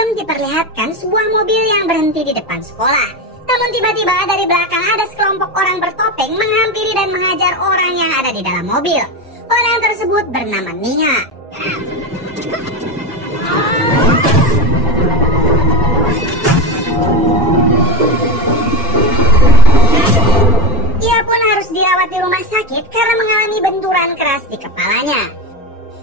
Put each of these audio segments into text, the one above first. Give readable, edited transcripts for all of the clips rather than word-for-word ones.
film diperlihatkan sebuah mobil yang berhenti di depan sekolah. Namun tiba-tiba dari belakang ada sekelompok orang bertopeng menghampiri dan menghajar orang yang ada di dalam mobil. Orang tersebut bernama Nia. Ia pun harus dirawat di rumah sakit karena mengalami benturan keras di kepalanya.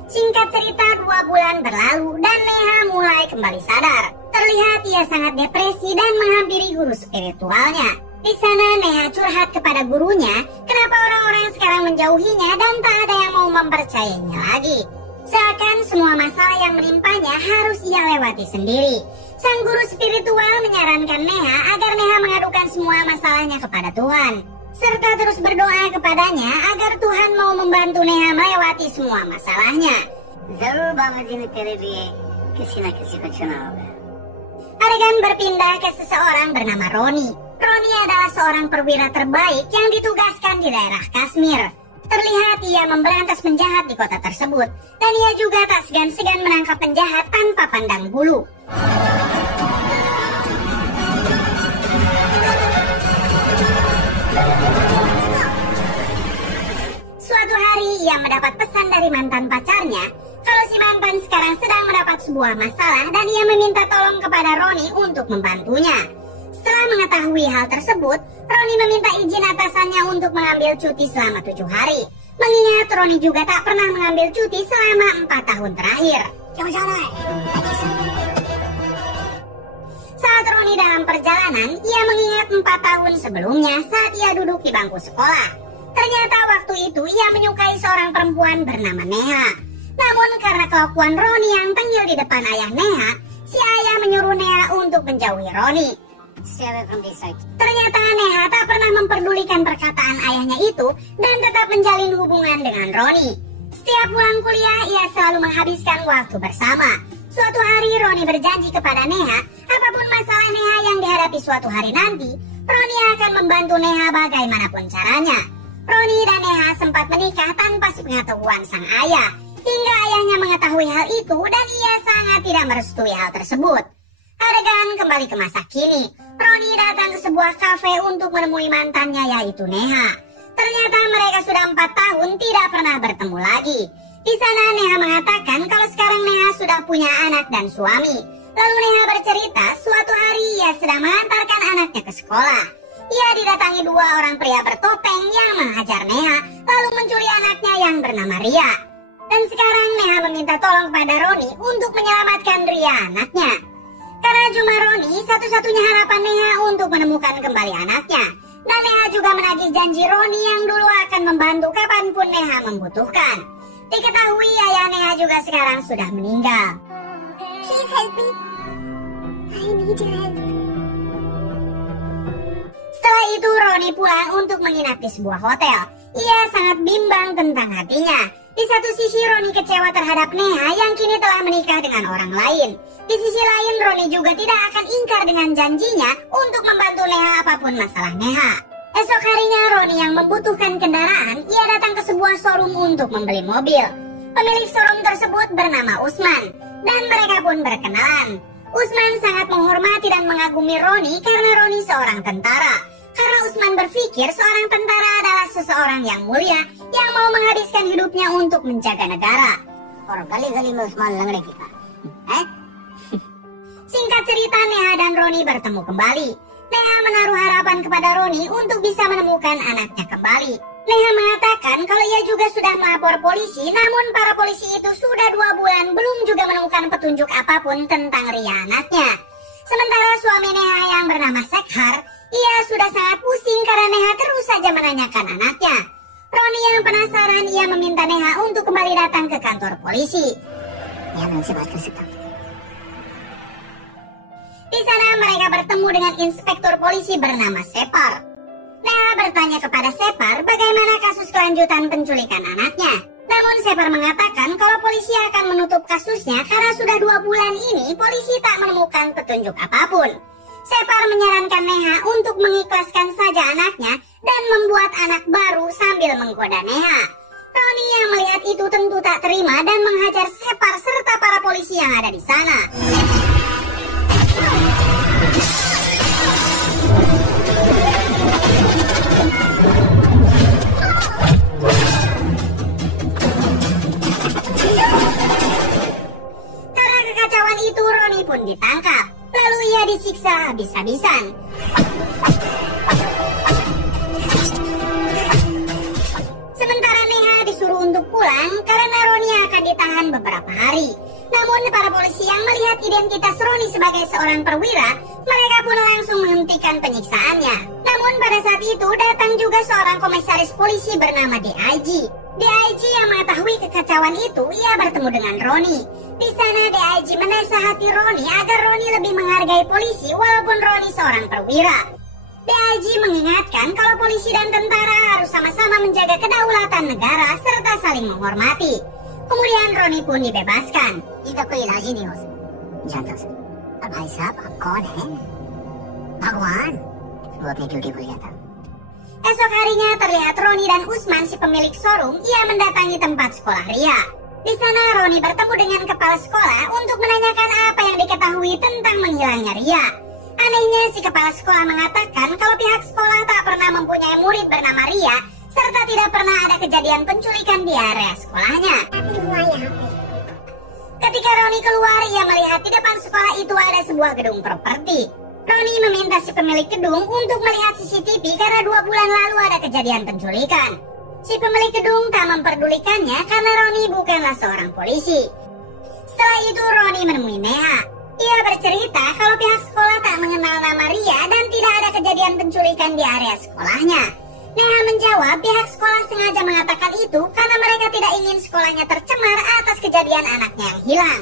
Singkat cerita, 2 bulan berlalu dan Neha mulai kembali sadar. Terlihat ia sangat depresi dan menghampiri guru spiritualnya. Di sana Neha curhat kepada gurunya kenapa orang-orang sekarang menjauhinya dan tak ada yang mau mempercayainya lagi. Seakan semua masalah yang menimpanya harus ia lewati sendiri. Sang guru spiritual menyarankan Neha agar Neha mengadukan semua masalahnya kepada Tuhan, serta terus berdoa kepadanya agar Tuhan mau membantu Neha melewati semua masalahnya. Adegan berpindah ke seseorang bernama Roni. Roni adalah seorang perwira terbaik yang ditugaskan di daerah Kashmir. Terlihat ia memberantas penjahat di kota tersebut, dan ia juga tak segan-segan menangkap penjahat tanpa pandang bulu. Suatu hari ia mendapat pesan dari mantan pacarnya kalau si mantan sekarang sedang mendapat sebuah masalah dan ia meminta tolong kepada Roni untuk membantunya. Setelah mengetahui hal tersebut, Roni meminta izin atasannya untuk mengambil cuti selama 7 hari. Mengingat Roni juga tak pernah mengambil cuti selama 4 tahun terakhir. Saat Roni dalam perjalanan, ia mengingat 4 tahun sebelumnya saat ia duduk di bangku sekolah. Ternyata waktu itu ia menyukai seorang perempuan bernama Neha. Namun karena kelakuan Roni yang tengil di depan ayah Neha, si ayah menyuruh Neha untuk menjauhi Roni. Ternyata Neha tak pernah memperdulikan perkataan ayahnya itu dan tetap menjalin hubungan dengan Roni. Setiap pulang kuliah ia selalu menghabiskan waktu bersama. Suatu hari Roni berjanji kepada Neha, apapun masalah Neha yang dihadapi suatu hari nanti, Roni akan membantu Neha bagaimanapun caranya. Roni dan Neha sempat menikah tanpa sepengetahuan sang ayah, hingga ayahnya mengetahui hal itu dan ia sangat tidak merestui hal tersebut. Adegan kembali ke masa kini. Roni datang ke sebuah kafe untuk menemui mantannya yaitu Neha. Ternyata mereka sudah 4 tahun tidak pernah bertemu lagi. Di sana Neha mengatakan kalau sekarang Neha sudah punya anak dan suami. Lalu Neha bercerita suatu hari ia sedang mengantarkan anaknya ke sekolah. Ia didatangi 2 orang pria bertopeng yang menghajar Neha lalu mencuri anaknya yang bernama Ria. Dan sekarang Neha meminta tolong kepada Roni untuk menyelamatkan Ria anaknya. Karena cuma Roni satu-satunya harapan Neha untuk menemukan kembali anaknya. Dan Neha juga menagih janji Roni yang dulu akan membantu kapanpun Neha membutuhkan. Diketahui ayah Neha juga sekarang sudah meninggal. Please help me. I need your help. Setelah itu Roni pulang untuk menginap di sebuah hotel. Ia sangat bimbang tentang hatinya. Di satu sisi Roni kecewa terhadap Neha yang kini telah menikah dengan orang lain. Di sisi lain Roni juga tidak akan ingkar dengan janjinya untuk membantu Neha apapun masalah Neha. Esok harinya Roni yang membutuhkan kendaraan, ia datang ke sebuah showroom untuk membeli mobil. Pemilik showroom tersebut bernama Usman dan mereka pun berkenalan. Usman sangat menghormati dan mengagumi Roni karena Roni seorang tentara. Karena Usman berpikir seorang tentara adalah seseorang yang mulia yang mau menghabiskan hidupnya untuk menjaga negara. Singkat cerita, Neha dan Roni bertemu kembali. Neha menaruh harapan kepada Roni untuk bisa menemukan anaknya kembali. Neha mengatakan kalau ia juga sudah melapor polisi, namun para polisi itu sudah 2 bulan belum juga menemukan petunjuk apapun tentang Ria anaknya. Sementara suami Neha yang bernama Sekhar, ia sudah sangat pusing karena Neha terus saja menanyakan anaknya. Roni yang penasaran, ia meminta Neha untuk kembali datang ke kantor polisi. Di sana mereka bertemu dengan inspektur polisi bernama Separ. Neha bertanya kepada Separ bagaimana kasus kelanjutan penculikan anaknya. Namun Separ mengatakan kalau polisi akan menutup kasusnya karena sudah 2 bulan ini polisi tak menemukan petunjuk apapun. Separ menyarankan Neha untuk mengikhlaskan saja anaknya dan membuat anak baru sambil menggoda Neha. Roni yang melihat itu tentu tak terima dan menghajar Separ serta para polisi yang ada di sana. Karena kekacauan itu, Roni pun ditangkap. Lalu ia disiksa habis-habisan. Sementara Neha disuruh untuk pulang karena Roni akan ditahan beberapa hari. Namun para polisi yang melihat identitas Roni sebagai seorang perwira, mereka pun langsung menghentikan penyiksaannya. Namun pada saat itu datang juga seorang komisaris polisi bernama DIG. DIG yang mengetahui kekacauan itu, ia bertemu dengan Roni. Di sana DIG menasihati Roni agar Roni lebih menghargai polisi walaupun Roni seorang perwira. DIG mengingatkan kalau polisi dan tentara harus sama-sama menjaga kedaulatan negara serta saling menghormati. Kemudian Roni pun dibebaskan. इसका कोई इलाज ही नहीं हो जाता सर। अब भाई साहब आप कौन हैं? भगवान। वो अपनी ड्यूटी भूल जाता। Esok harinya terlihat Roni dan Usman si pemilik showroom, ia mendatangi tempat sekolah Ria. Di sana Roni bertemu dengan kepala sekolah untuk menanyakan apa yang diketahui tentang menghilangnya Ria. Anehnya si kepala sekolah mengatakan kalau pihak sekolah tak pernah mempunyai murid bernama Ria, serta tidak pernah ada kejadian penculikan di area sekolahnya. Ketika Roni keluar, ia melihat di depan sekolah itu ada sebuah gedung properti. Roni meminta si pemilik gedung untuk melihat CCTV karena 2 bulan lalu ada kejadian penculikan. Si pemilik gedung tak memperdulikannya karena Roni bukanlah seorang polisi. Setelah itu Roni menemui Neha. Ia bercerita kalau pihak sekolah tak mengenal nama Ria dan tidak ada kejadian penculikan di area sekolahnya. Neha menjawab pihak sekolah sengaja mengatakan itu karena mereka tidak ingin sekolahnya tercemar atas kejadian anaknya yang hilang.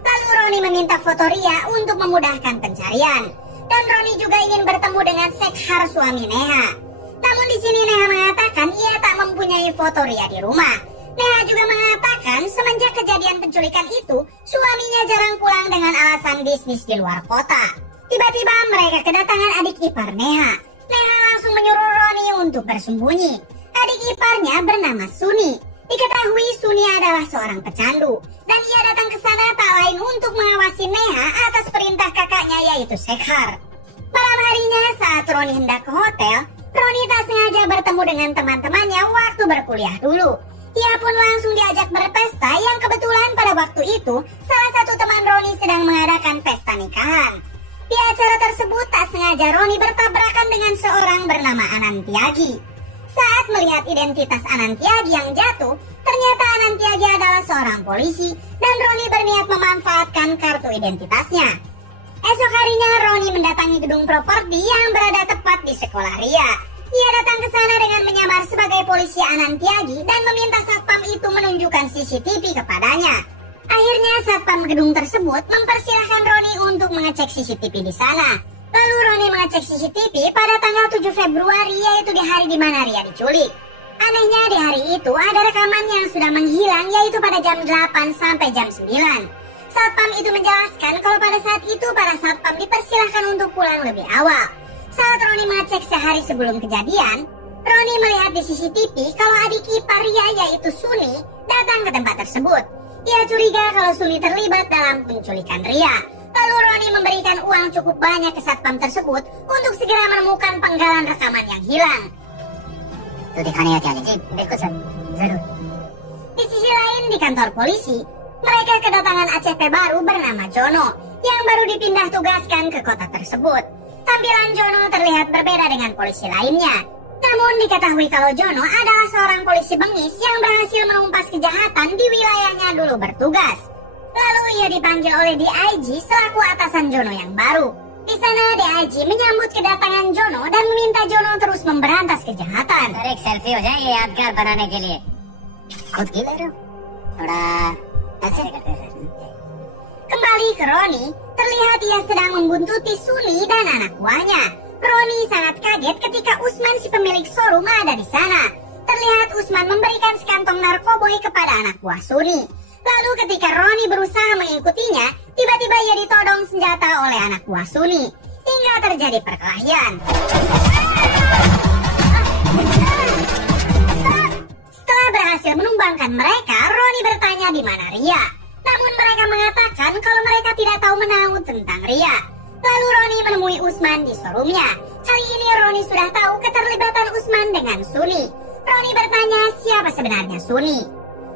Lalu Roni meminta foto Ria untuk memudahkan pencarian. Dan Roni juga ingin bertemu dengan Sekhar suami Neha. Namun di sini Neha mengatakan ia tak mempunyai foto Ria di rumah. Neha juga mengatakan semenjak kejadian penculikan itu, suaminya jarang pulang dengan alasan bisnis di luar kota. Tiba-tiba mereka kedatangan adik ipar Neha. Neha langsung menyuruh Roni untuk bersembunyi. Adik iparnya bernama Suni. Diketahui Suni adalah seorang pecandu. Dan ia datang ke sana tak lain untuk mengawasi Neha atas perintah kakaknya yaitu Sekhar. Malam harinya saat Roni hendak ke hotel, Roni tak sengaja bertemu dengan teman-temannya waktu berkuliah dulu. Ia pun langsung diajak berpesta yang kebetulan pada waktu itu salah satu teman Roni sedang mengadakan pesta nikahan. Di acara tersebut tak sengaja Roni bertabrakan dengan seorang bernama Anantiagi. Saat melihat identitas Anantiagi yang jatuh, ternyata Anantiagi adalah seorang polisi dan Roni berniat memanfaatkan kartu identitasnya. Esok harinya Roni mendatangi gedung properti yang berada tepat di sekolah Ria. Ia datang ke sana dengan menyamar sebagai polisi Anantiagi dan meminta satpam itu menunjukkan CCTV kepadanya. Akhirnya satpam gedung tersebut mempersilahkan Roni untuk mengecek CCTV di sana. Lalu Roni mengecek CCTV pada tanggal 7 Februari yaitu di hari di mana Ria diculik. Anehnya di hari itu ada rekaman yang sudah menghilang yaitu pada jam 8 sampai jam 9. Satpam itu menjelaskan kalau pada saat itu para satpam dipersilahkan untuk pulang lebih awal. Saat Roni mengecek sehari sebelum kejadian, Roni melihat di CCTV kalau adik ipar Ria yaitu Suni datang ke tempat tersebut. Ia curiga kalau Suni terlibat dalam penculikan Ria. Lalu Roni memberikan uang cukup banyak ke satpam tersebut untuk segera menemukan penggalan rekaman yang hilang. Di sisi lain di kantor polisi, mereka kedatangan ACP baru bernama Jono yang baru dipindah tugaskan ke kota tersebut. Tampilan Jono terlihat berbeda dengan polisi lainnya. Namun diketahui kalau Jono adalah seorang polisi bengis yang berhasil menumpas kejahatan di wilayahnya dulu bertugas. Lalu ia dipanggil oleh DIG selaku atasan Jono yang baru. Di sana DIG menyambut kedatangan Jono dan meminta Jono terus memberantas kejahatan. एक सेल्फी हो जाए ये यादगार बनाने के लिए खुद की ले रहे हो थोड़ा ऐसे करते हैं। Kembali ke Roni, terlihat ia sedang membuntuti Suni dan anak buahnya. Roni sangat kaget ketika Usman si pemilik showroom ada di sana. Terlihat Usman memberikan sekantong narkoboy kepada anak buah Suni. Lalu ketika Roni berusaha mengikutinya, tiba-tiba ia ditodong senjata oleh anak buah Suni. Hingga terjadi perkelahian. Setelah berhasil menumbangkan mereka, Roni bertanya di mana Ria. Namun mereka mengatakan kalau mereka tidak tahu menahu tentang Ria. Lalu Roni menemui Usman di showroomnya. Kali ini Roni sudah tahu keterlibatan Usman dengan Suni. Roni bertanya siapa sebenarnya Suni.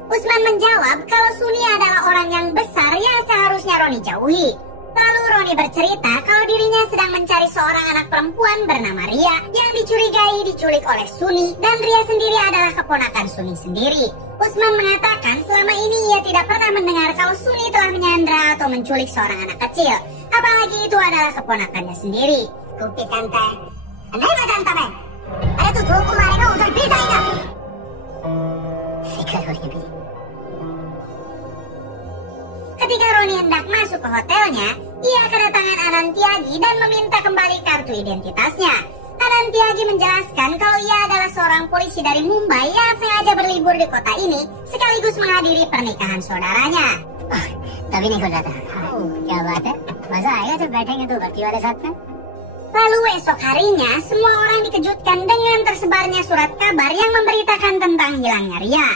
Usman menjawab kalau Suni adalah orang yang besar yang seharusnya Roni jauhi. Lalu Roni bercerita kalau dirinya sedang mencari seorang anak perempuan bernama Ria yang dicurigai diculik oleh Suni dan Ria sendiri adalah keponakan Suni sendiri. Usman mengatakan selama ini ia tidak pernah mendengar kalau Suni telah menyandra atau menculik seorang anak kecil. Apalagi itu adalah keponakannya sendiri. Kupi tante. नहीं बताता मैं. अरे तू धूप को मारेगा उधर भी जाएगा. फिकर हो रही है. Ketika Roni hendak masuk ke hotelnya, ia kedatangan Anantiagi dan meminta kembali kartu identitasnya. Anantiagi menjelaskan kalau ia adalah seorang polisi dari Mumbai yang sengaja berlibur di kota ini sekaligus menghadiri pernikahan saudaranya. तभी नहीं खुल रहा था. क्या बात है? मजा आएगा जब बैठेंगे तो भर्ती वाले साथ में. Lalu esok harinya, semua orang dikejutkan dengan tersebarnya surat kabar yang memberitakan tentang hilangnya Ria.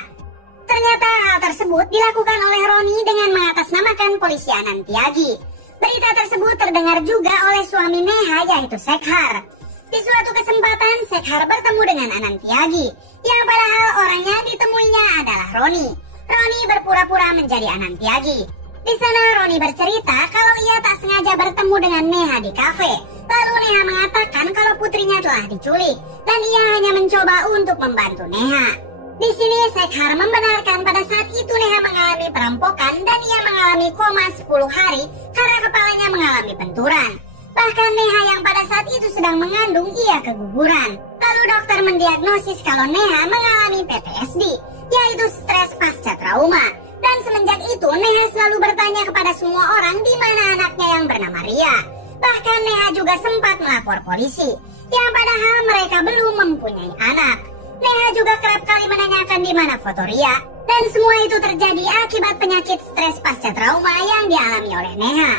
Ternyata hal tersebut dilakukan oleh Roni dengan mengatasnamakan polisi Anantiagi. Berita tersebut terdengar juga oleh suami Neha yaitu Sekhar. Di suatu kesempatan, Sekhar bertemu dengan Anantiagi, yang padahal orang yang ditemuinya adalah Roni. Roni berpura-pura menjadi Anantiagi. Di sana Roni bercerita kalau ia tak sengaja bertemu dengan Neha di kafe. Lalu Neha mengatakan kalau putrinya telah diculik dan ia hanya mencoba untuk membantu Neha. Di sini Sekhar membenarkan pada saat itu Neha mengalami perampokan dan ia mengalami koma 10 hari karena kepalanya mengalami benturan. Bahkan Neha yang pada saat itu sedang mengandung ia keguguran. Lalu dokter mendiagnosis kalau Neha mengalami PTSD, yaitu stres pasca trauma. Dan semenjak itu Neha selalu bertanya kepada semua orang di mana anaknya yang bernama Ria. Bahkan Neha juga sempat melapor polisi, yang padahal mereka belum mempunyai anak. Neha juga kerap kali menanyakan di mana foto Ria, dan semua itu terjadi akibat penyakit stres pasca trauma yang dialami oleh Neha.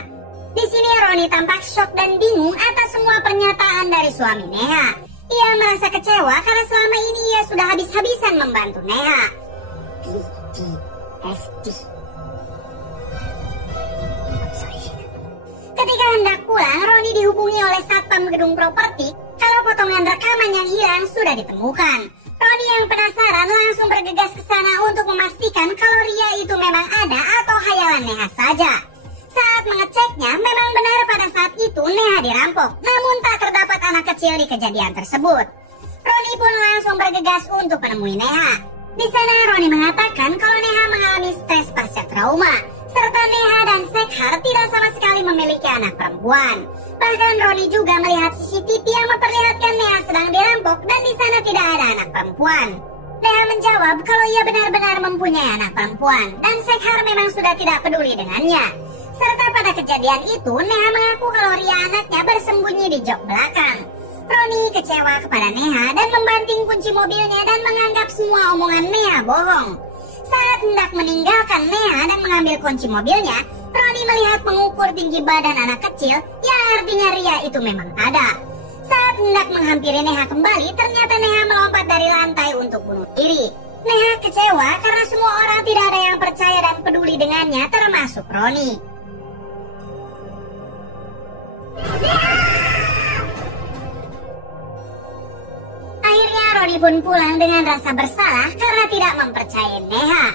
Di sini Roni tampak shock dan bingung atas semua pernyataan dari suami Neha. Ia merasa kecewa karena selama ini ia sudah habis-habisan membantu Neha. PTSD. Ketika hendak pulang, Roni dihubungi oleh satpam gedung properti kalau potongan rekaman yang hilang sudah ditemukan. Roni yang penasaran langsung bergegas ke sana untuk memastikan kalau Ria itu memang ada atau hayalan Neha saja. Saat mengeceknya, memang benar pada saat itu Neha dirampok, namun tak terdapat anak kecil di kejadian tersebut. Roni pun langsung bergegas untuk menemui Neha. Di sana Roni mengatakan kalau Neha mengalami stres pasca trauma, serta Neha dan Sekhar tidak sama sekali memiliki anak perempuan. Bahkan Roni juga melihat CCTV yang memperlihatkan Neha sedang dirampok dan di sana tidak ada anak perempuan. Neha menjawab kalau ia benar-benar mempunyai anak perempuan dan Sekhar memang sudah tidak peduli dengannya. Serta pada kejadian itu Neha mengaku kalau Ria anaknya bersembunyi di jok belakang. Roni kecewa kepada Neha dan membanting kunci mobilnya dan menganggap semua omongan Neha bohong. Saat hendak meninggalkan Neha dan mengambil kunci mobilnya, Roni melihat mengukur tinggi badan anak kecil yang artinya Ria itu memang ada. Saat hendak menghampiri Neha kembali, ternyata Neha melompat dari lantai untuk bunuh diri. Neha kecewa karena semua orang tidak ada yang percaya dan peduli dengannya, termasuk Roni. Akhirnya Roni pun pulang dengan rasa bersalah karena tidak mempercayai Neha.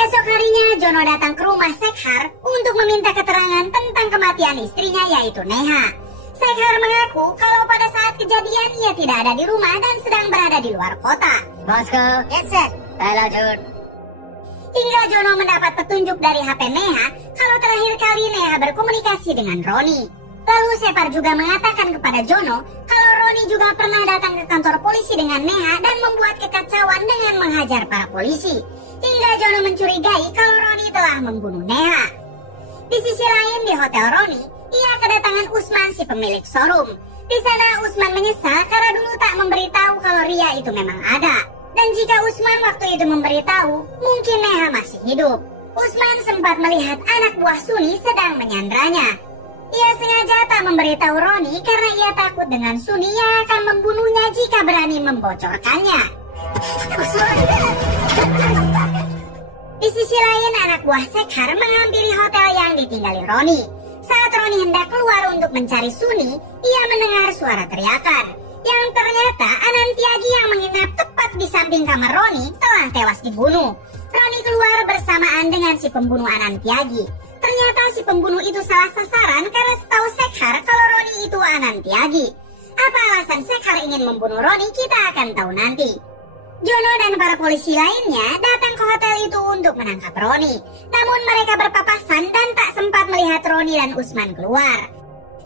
Esok harinya Jono datang ke rumah Sekhar untuk meminta keterangan tentang kematian istrinya yaitu Neha. Sekhar mengaku kalau pada saat kejadian ia tidak ada di rumah dan sedang berada di luar kota. Bosco, yes sir. Hello Jude. Hingga Jono mendapat petunjuk dari HP Neha kalau terakhir kali Neha berkomunikasi dengan Roni. Lalu Separ juga mengatakan kepada Jono kalau Roni juga pernah datang ke kantor polisi dengan Neha dan membuat kekacauan dengan menghajar para polisi. Hingga Jono mencurigai kalau Roni telah membunuh Neha. Di sisi lain di hotel Roni, ia kedatangan Usman si pemilik showroom. Di sana Usman menyesal karena dulu tak memberitahu kalau Ria itu memang ada. Dan jika Usman waktu itu memberitahu, mungkin Neha masih hidup. Usman sempat melihat anak buah Suni sedang menyandranya. Ia sengaja tak memberitahu Roni karena ia takut dengan Suni yang akan membunuhnya jika berani membocorkannya. Di sisi lain, anak buah Sekhar menghampiri hotel yang ditinggali Roni. Saat Roni Roni hendak keluar untuk mencari Suni, ia mendengar suara teriakan. Yang ternyata Anantiagi yang menginap tepat di samping kamar Roni telah tewas dibunuh. Roni keluar bersamaan dengan si pembunuh Anantiagi. Ternyata si pembunuh itu salah sasaran karena setahu Sekhar kalau Roni itu Anantiagi. Apa alasan Sekhar ingin membunuh Roni kita akan tahu nanti. Jono dan para polisi lainnya datang ke hotel itu untuk menangkap Roni. Namun mereka berpapasan dan tak sempat melihat Roni dan Usman keluar.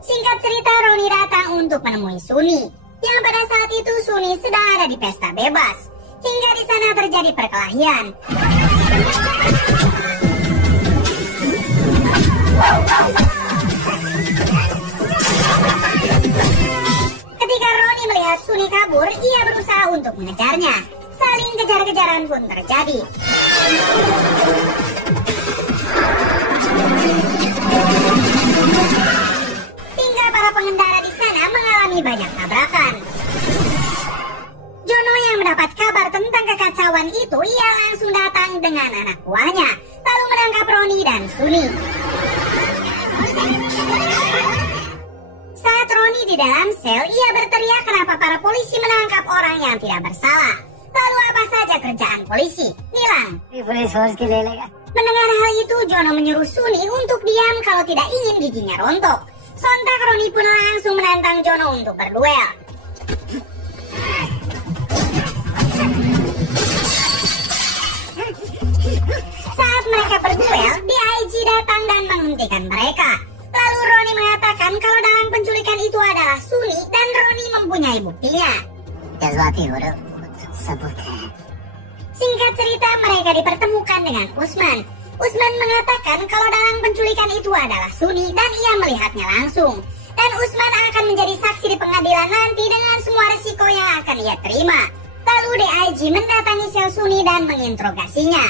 Singkat cerita, Roni datang untuk menemui Suni, yang pada saat itu Suni sedang ada di pesta bebas. Hingga di sana terjadi perkelahian. Ketika Roni melihat Suni kabur, ia berusaha untuk mengejarnya. Saling kejar-kejaran pun terjadi. Hingga para pengendara di sana mengalami banyak tabrakan. Jono yang mendapat kabar tentang kekacauan itu, ia langsung datang dengan anak buahnya, lalu menangkap Roni dan Suni. Saat Roni di dalam sel, ia berteriak kenapa para polisi menangkap orang yang tidak bersalah. Lalu apa saja kerjaan polisi? Nilang. Mendengar hal itu, Jono menyuruh Suni untuk diam kalau tidak ingin giginya rontok. Sontak Roni pun langsung menantang Jono untuk berduel. Saat mereka berduel, DIG datang dan menghentikan mereka. Lalu Roni mengatakan kalau dalam penculikan itu adalah Suni dan Roni mempunyai buktinya. Singkat cerita, mereka dipertemukan dengan Usman. Usman mengatakan kalau dalam penculikan itu adalah Suni dan ia melihatnya langsung. Dan Usman akan menjadi saksi di pengadilan nanti dengan semua risiko yang akan ia terima. Lalu DIG mendatangi sel Suni dan menginterogasinya.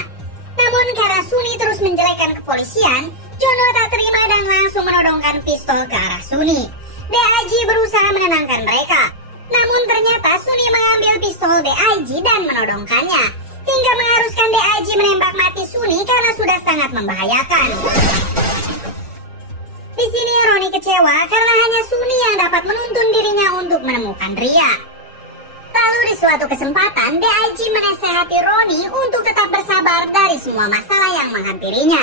Namun karena Suni terus menjelekkan kepolisian, Jono tak terima dan langsung menodongkan pistol ke arah Suni. DIG berusaha menenangkan mereka. Namun ternyata Suni mengambil pistol DIG dan menodongkannya, hingga mengharuskan DIG menembak mati Suni karena sudah sangat membahayakan. Di sini Roni kecewa karena hanya Suni yang dapat menuntun dirinya untuk menemukan Ria. Lalu di suatu kesempatan, DIG menasehati Roni untuk tetap bersabar dari semua masalah yang menghampirinya.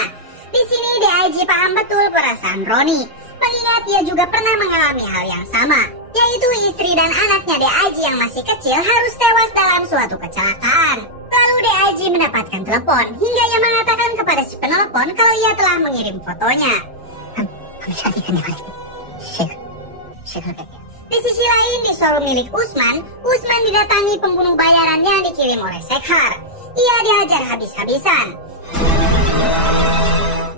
Di sini DIG paham betul perasaan Roni, mengingat ia juga pernah mengalami hal yang sama, yaitu istri dan anaknya DIG yang masih kecil harus tewas dalam suatu kecelakaan. Lalu DIG mendapatkan telepon, hingga ia mengatakan kepada si penelpon kalau ia telah mengirim fotonya. Di sisi lain, di showroom milik Usman, Usman didatangi pembunuh bayaran yang dikirim oleh Sekhar. Ia dihajar habis-habisan.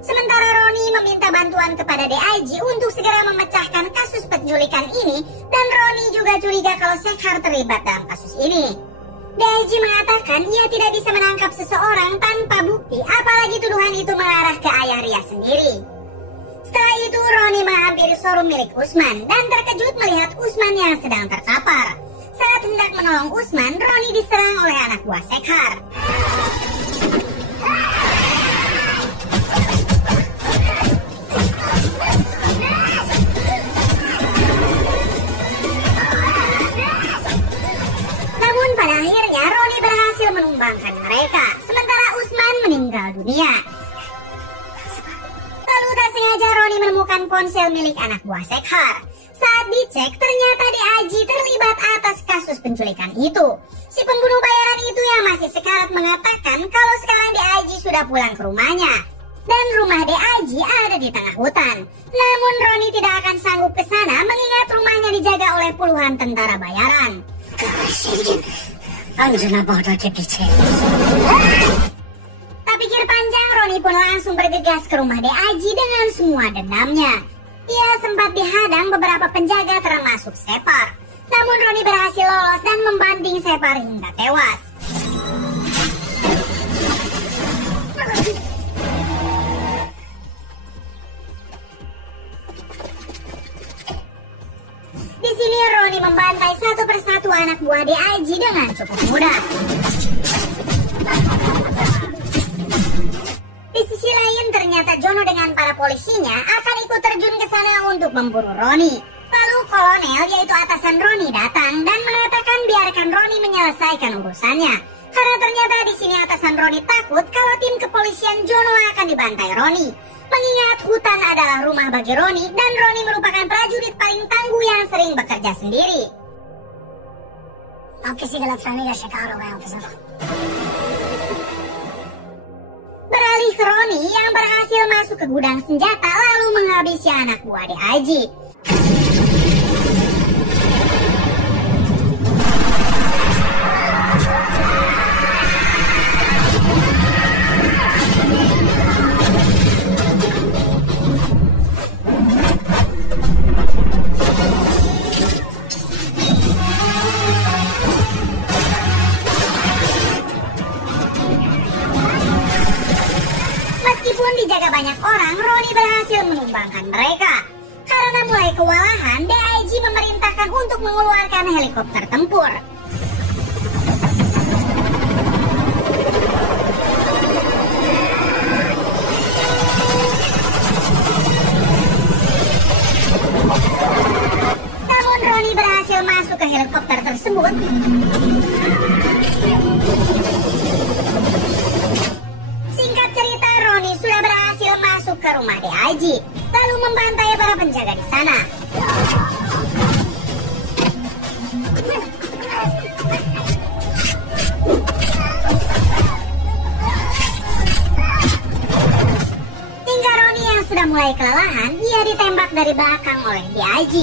Sementara Roni meminta bantuan kepada DIG untuk segera memecahkan kasus penculikan ini, dan Roni juga curiga kalau Sekhar terlibat dalam kasus ini. DIG mengatakan ia tidak bisa menangkap seseorang tanpa bukti, apalagi tuduhan itu mengarah ke ayah Ria sendiri. Setelah itu Roni menghampiri showroom milik Usman dan terkejut melihat Usman yang sedang terkapar. Saat hendak menolong Usman, Roni diserang oleh anak buah Sekhar. Namun pada akhirnya Roni berhasil menumbangkan mereka, sementara Usman meninggal dunia. Lalu tak sengaja Roni menemukan ponsel milik anak buah Sekhar. Saat dicek, ternyata DIG terlibat atas kasus penculikan itu. Si pembunuh bayaran itu yang masih sekarat mengatakan kalau sekarang DIG sudah pulang ke rumahnya. Dan rumah DIG ada di tengah hutan. Namun Roni tidak akan sanggup ke sana mengingat rumahnya dijaga oleh puluhan tentara bayaran. Tak pikir panjang, Roni pun langsung bergegas ke rumah DIG dengan semua dendamnya. Ia sempat dihadang beberapa penjaga termasuk Separ. Namun Roni berhasil lolos dan membanting Separ hingga tewas. Di sini Roni membantai satu persatu anak buah DIG dengan cukup mudah. Di sisi lain ternyata Jono dengan para para polisinya akan ikut terjun ke sana untuk memburu Roni. Lalu kolonel, yaitu atasan Roni, datang dan mengatakan biarkan Roni menyelesaikan urusannya. Karena ternyata di sini atasan Roni takut kalau tim kepolisian Jono akan dibantai Roni. Mengingat hutan adalah rumah bagi Roni dan Roni merupakan prajurit paling tangguh yang sering bekerja sendiri. आप किसी गलतफहमी का शिकार हो गए officer. Beralih ke Roni yang berhasil masuk ke gudang senjata lalu menghabisi anak buah DIG. Meskipun dijaga banyak orang, Roni berhasil menumbangkan mereka. Karena mulai kewalahan, DIG memerintahkan untuk mengeluarkan helikopter tempur. Namun Roni berhasil masuk ke helikopter tersebut. Singkat cerita, Roni sudah berhasil masuk ke rumah DIG, lalu membantai para penjaga di sana. Hingga Roni yang sudah mulai kelelahan, dia ditembak dari belakang oleh DIG.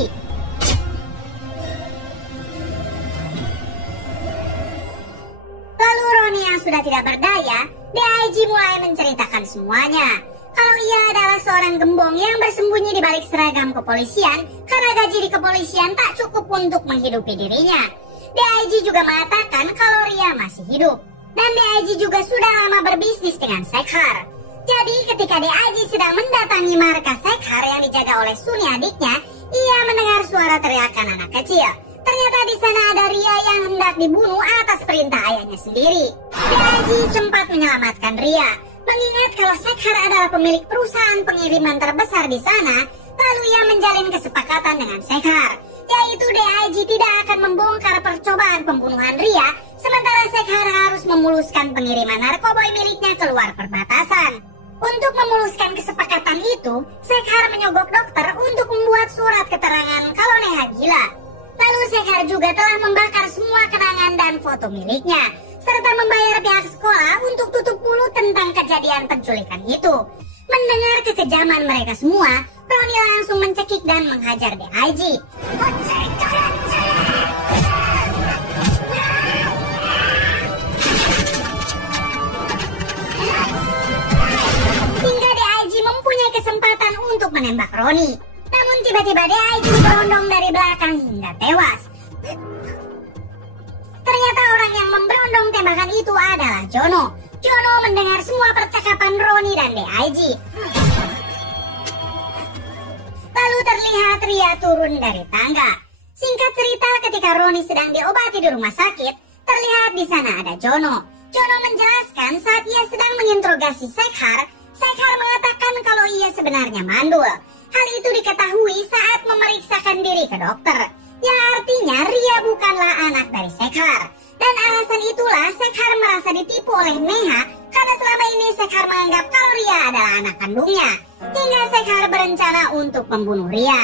Lalu Roni yang sudah tidak berdaya, DIG mulai menceritakan semuanya. Kalau ia adalah seorang gembong yang bersembunyi di balik seragam kepolisian karena gaji di kepolisian tak cukup untuk menghidupi dirinya. DIG juga mengatakan kalau Ria masih hidup. Dan DIG juga sudah lama berbisnis dengan Shekhar. Jadi ketika DIG sedang mendatangi markas Shekhar yang dijaga oleh Suni adiknya, ia mendengar suara teriakan anak kecil. Ternyata di sana ada Ria yang hendak dibunuh atas perintah ayahnya sendiri. DIG sempat menyelamatkan Ria, mengingat kalau Shekhar adalah pemilik perusahaan pengiriman terbesar di sana. Lalu ia menjalin kesepakatan dengan Shekhar, yaitu DIG tidak akan membongkar percobaan pembunuhan Ria, sementara Shekhar harus memuluskan pengiriman narkoboy miliknya keluar perbatasan. Untuk memuluskan kesepakatan itu, Shekhar menyogok dokter untuk membuat surat keterangan kalau Neha gila. Lalu Shekhar juga telah membakar semua kenangan dan foto miliknya, serta membayar pihak sekolah untuk tutup mulut tentang kejadian penculikan itu. Mendengar kekejaman mereka semua, Roni langsung mencekik dan menghajar DIG. Hingga DIG mempunyai kesempatan untuk menembak Roni. Namun tiba-tiba DIG berondong dari belakang hingga tewas. Ternyata orang yang memberondong tembakan itu adalah Jono. Jono mendengar semua percakapan Roni dan DIG. Lalu terlihat Ria turun dari tangga. Singkat cerita, ketika Roni sedang diobati di rumah sakit, terlihat di sana ada Jono. Jono menjelaskan saat ia sedang menginterogasi Shekhar, Shekhar mengatakan kalau ia sebenarnya mandul. Hal itu diketahui saat memeriksakan diri ke dokter, yang artinya Ria bukanlah anak dari Shekhar. Dan alasan itulah Shekhar merasa ditipu oleh Neha karena selama ini Shekhar menganggap kalau Ria adalah anak kandungnya. Hingga Shekhar berencana untuk membunuh Ria.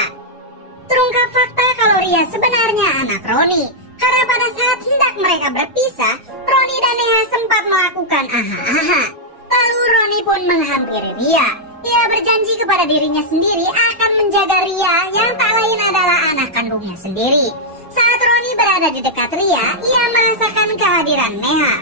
Terungkap fakta kalau Ria sebenarnya anak Roni. Karena pada saat hendak mereka berpisah, Roni dan Neha sempat melakukan aha-aha. Lalu Roni pun menghampiri Ria. Ia berjanji kepada dirinya sendiri akan menjaga Ria yang tak lain adalah anak kandungnya sendiri. Saat Roni berada di dekat Ria, ia merasakan kehadiran Neha.